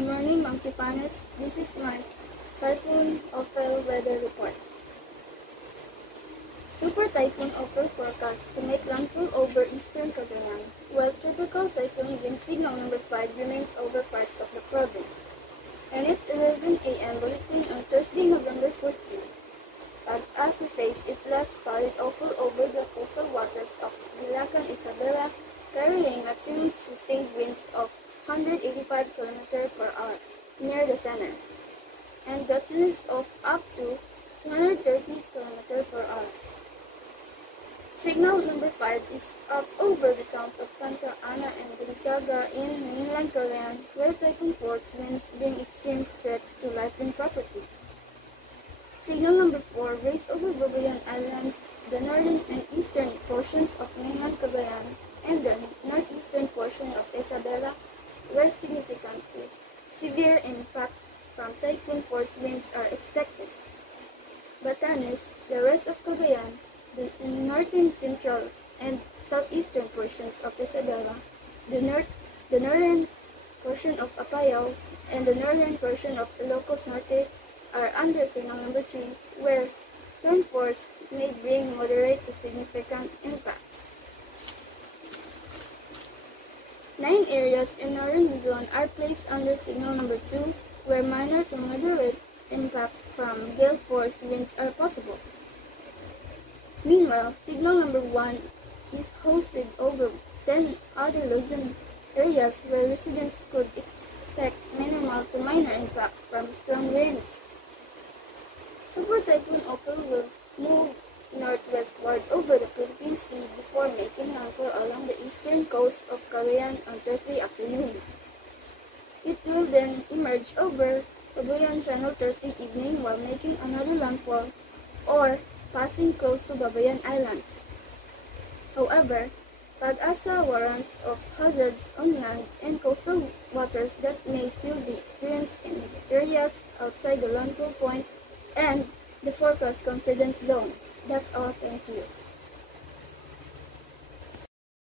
Good morning, Monkey Panas. This is my Typhoon Ophel weather report. Super Typhoon Ophel forecast to make landfall over eastern Cagayan, while Tropical Cyclone wind signal number 5 remains over parts of the province. And it's 11 a.m. bulletin on Thursday, November 14. And as it says, it last carried Ophel over the coastal waters of Bulacan, Isabela, carrying maximum sustained winds of 185 km per hour near the center, and gustiness of up to 230 km per hour. Signal number 5 is up over the towns of Santa Ana and Balisaga in mainland Cagayan, where typhoon force winds bring extreme threats to life and property. Signal number 4 raised over Babayan Islands, the northern and eastern portions of mainland Cagayan, and the northeastern portion of Isabela, where significantly severe impacts from typhoon force winds are expected. Batanes, the rest of Cagayan, the northern, central, and southeastern portions of Isabela, the northern portion of Apayao, and the northern portion of Ilocos Norte are under signal number 3, where storm force may bring moderate to significant impacts. 9 areas in northern Luzon are placed under signal number 2, where minor to moderate impacts from gale force winds are possible. Meanwhile, signal number 1 is hosted over 10 other Luzon areas where residents could expect minimal to minor impacts from strong winds. Super Typhoon Ophel will move northwestward over the Philippine Sea before making landfall along the eastern coast of Cagayan on Thursday afternoon. It will then emerge over Babayan Channel Thursday evening while making another landfall or passing close to Babayan Islands. However, Pag-asa warns of hazards on land and coastal waters that may still be experienced in areas outside the landfall point and the forecast confidence zone. That's all. Thank you.